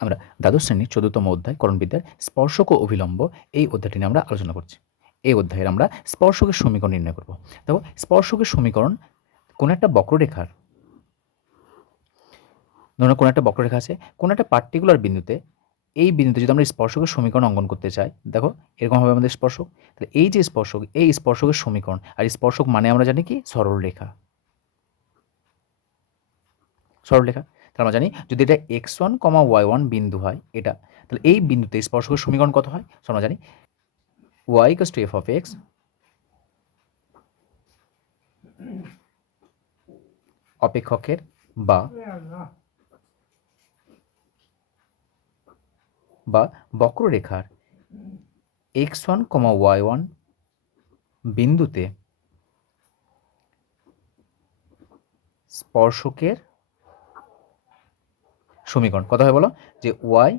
আমরা দ্বাদশ শ্রেণির চতুর্থম অধ্যায় করণবিদ্যার স্পর্শক ও অভিলম্ব এই অধ্যায়টি নিয়ে আমরা আলোচনা করছি। এই অধ্যায়ের আমরা স্পর্শকের সমীকরণ নির্ণয় করব। দেখো, স্পর্শকের সমীকরণ কোনো একটা বক্ররেখার ধরুন কোনো একটা বক্ররেখা আছে, কোনো একটা পার্টিকুলার বিন্দুতে এই বিন্দুতে যদি আমরা স্পর্শকের সমীকরণ অঙ্কন করতে চাই, দেখো এরকম হবে আমাদের স্পর্শক। তাহলে এই যে স্পর্শক, এই স্পর্শকের সমীকরণ, আর স্পর্শক মানে আমরা জানি কি? সরলরেখা। সরলরেখা। তাহলে আমরা জানি? যদি এটা x one comma y one বিন্দু হয়, এটা, তাহলে এই বিন্দুতে স্পর্শকের সমীকরণ কত হয়? আমরা জানি। Y equals to f of x অপেক্ষকের বা বা বক্ররেখার x one comma y one বিন্দুতে স্পর্শকের সমীকরণ। কত হয় বলো? যে ওয়াই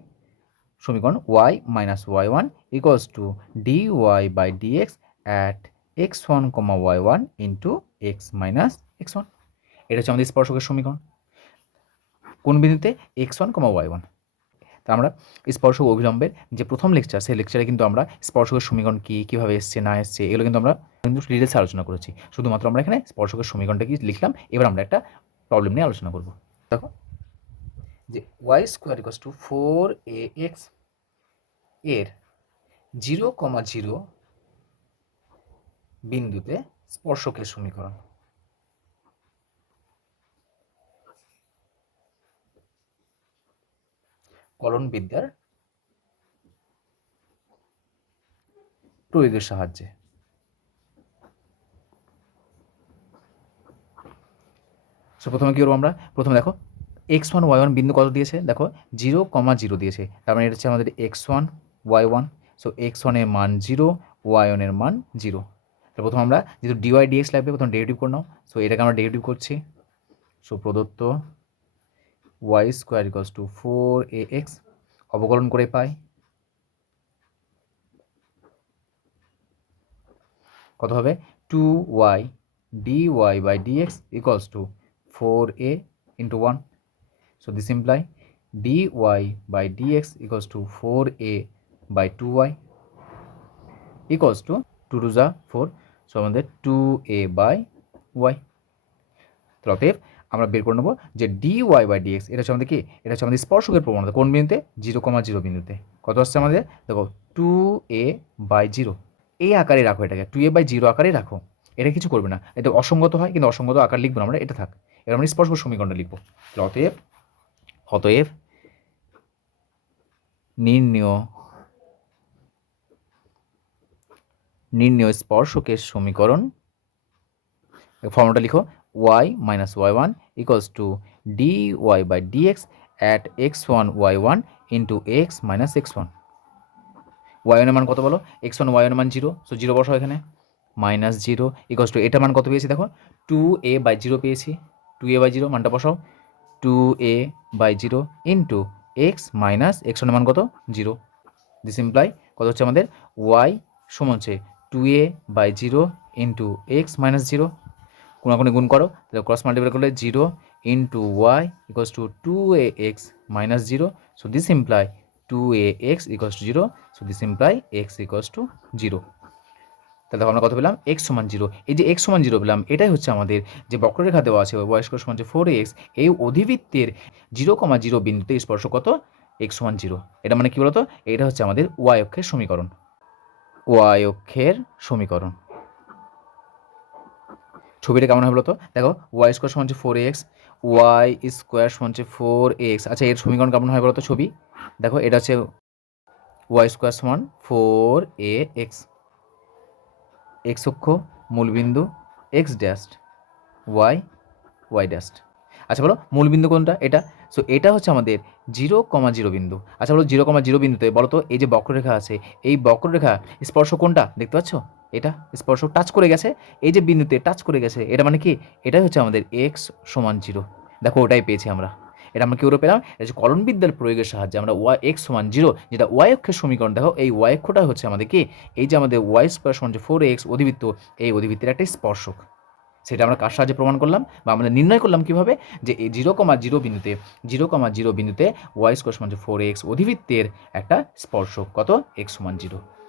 সমীকরণ y minus y one equals to d y by d x at x one comma y one into x minus x one এটা হচ্ছে আমাদের স্পর্শকের সমীকরণ। কোন বিন্দুতে? X one comma y one তা আমরা স্পর্শক অবিলম্বের যে প্রথম লেকচার সেই লেকচারে কিন্তু আমরা স্পর্শকের সমীকরণ কী, কীভাবে এসছে, না এসছে, এগুলো কিন্তু আমরা কিন্তু ডিটেলসে আলোচনা করেছি। শুধুমাত্র আমরা এখানে স্পর্শকের সমীকরণটা কি লিখলাম, এবার আমরা একটা প্রবলেম নিয়ে আলোচনা করব। দেখো যে y square equals to four a এক্সের জিরো কমা জিরো বিন্দুতে স্পর্শকের সমীকরণ। কলন বিদ্যার প্রয়োগের সাহায্যে। সো প্রথমে কী করব আমরা? প্রথমে দেখো এক্স ওয়ান ওয়াই ওয়ান বিন্দু কত দিয়েছে? দেখো জিরো কমা জিরো দিয়েছে। তার মানে এটা হচ্ছে আমাদের x one y one so x ওয়ানের মান জিরো ওয়াই ওয়ানের মান জিরো তো প্রথম আমরা যেহেতু ডিওয়াই ডিএক্স লাগবে, প্রথম ডেরিভেটিভ করে নাও। সো এটাকে আমরা ডেরিভেটিভ করছি। সো প্রদত্ত y square equals to four a x অবকলন করে পাই। কত হবে? Two y d y by d x equals to four a into one So, this imply dy by dx equals to 4a by 2y equals to 2 to the 4 so, আমাদের 2a by y. তো অতএব আমরা বের করে নেব যে dy by dx এটা হচ্ছে আমাদের কি? এটা হচ্ছে আমাদের স্পর্শকের প্রবণতা। কোন বিন্দুতে? জিরো কমা জিরো বিন্দুতে। কত আসছে আমাদের? দেখো টু এ বাই জিরো এই আকারে রাখো এটাকে। টু এ বাই জিরো আকারে রাখো। এটা কিছু করবে না। এটা অসঙ্গত হয়, কিন্তু অসঙ্গত আকার লিখব না আমরা, এটা থাক। এবার আমরা স্পর্শক সমীকরণটা লিখব। অতএব অতএব নির্ণয় নির্ণয় স্পর্শকের সমীকরণ। ফর্মুলাটা লিখো y minus y one equals to d y by d x at x one y one into x minus x one y ওয়ানের মান কত বলো? এক্স ওয়ান ওয়াই ওয়ানের মান জিরো সো জিরো বসাও এখানে। মাইনাস জিরো ইকুয়ালস টু এটার মান কত পেয়েছি দেখো? টু এ বাই জিরো পেয়েছি। টু এ বাই জিরো মানটা বসাও। Two a by zero into x minus x মান কত? জিরো দিস ইমপ্লাই কত হচ্ছে আমাদের? ওয়াই সমান হচ্ছে two a by zero into x minus zero কোনাকুনি গুণ করো, তাহলে ক্রস মাল্টিপ্লাই করলে zero into y equals to two a x minus zero so this imply two a x equals to zero so this imply x equals to zero তাহলে আমরা কত পেলাম? X সমান জিরো এই যে এক্স সমান zero পেলাম, এটাই হচ্ছে আমাদের যে বক্ররেখা দেওয়া আছে বয়স্ক সমান যে ফোর এক্স এই অধিবৃত্তের জিরো কমা জিরো বিন্দুতে স্পর্শ কত? এক্স সমান জিরো এটা মানে কি বলতো? এটা হচ্ছে আমাদের ওয়াই অক্ষের সমীকরণ। ওয়াই অক্ষের সমীকরণ। ছবিটা কেমন হবে বলতো? দেখো ওয়াই স্কোয়ার সমান হচ্ছে ফোর এক্স ওয়াই স্কোয়ার সমান হচ্ছে ফোর এক্স আচ্ছা এর সমীকরণ কেমন হয় বলতো ছবি? দেখো, এটা হচ্ছে ওয়াই স্কোয়ার সমান ফোর এ এক্স এক্স অক্ষ, মূলবিন্দু, x dash y y dash আচ্ছা বলো, মূলবিন্দু কোনটা? এটা। সো এটা হচ্ছে আমাদের জিরো কমা জিরো বিন্দু। আচ্ছা বলো, জিরো কমা জিরো বিন্দুতে বলো তো, এই যে বক্ররেখা আছে, এই বক্ররেখা স্পর্শ কোনটা? দেখতে পাচ্ছ? এটা স্পর্শ টাচ করে গেছে। এই যে বিন্দুতে টাচ করে গেছে, এটা মানে কি? এটাই হচ্ছে আমাদের এক্স সমান জিরো। দেখো, ওটাই পেয়েছি আমরা। এটা আমরা কী পেলাম? এটা কলনবিদ্যার প্রয়োগের সাহায্যে আমরা ওয়াই এক্স সমান জিরো যেটা ওয়াই অক্ষের সমীকরণ, দেখো এই ওয়াই অক্ষটা হচ্ছে আমাদের কি? এই যে আমাদের ওয়াই স্কোয়ার সমান যে ফোর এক্স অধিবৃত্ত, এই অধিবৃত্তের একটা স্পর্শক। সেটা আমরা কার সাহায্যে প্রমাণ করলাম? বা আমরা নির্ণয় করলাম কীভাবে? যে এই জিরো কমা জিরো বিন্দুতে জিরো কমা জিরো বিন্দুতে ওয়াই স্কোয়ার সমান যে ফোর এক্স অধিবৃত্তের একটা স্পর্শক। কত? এক্স সমান জিরো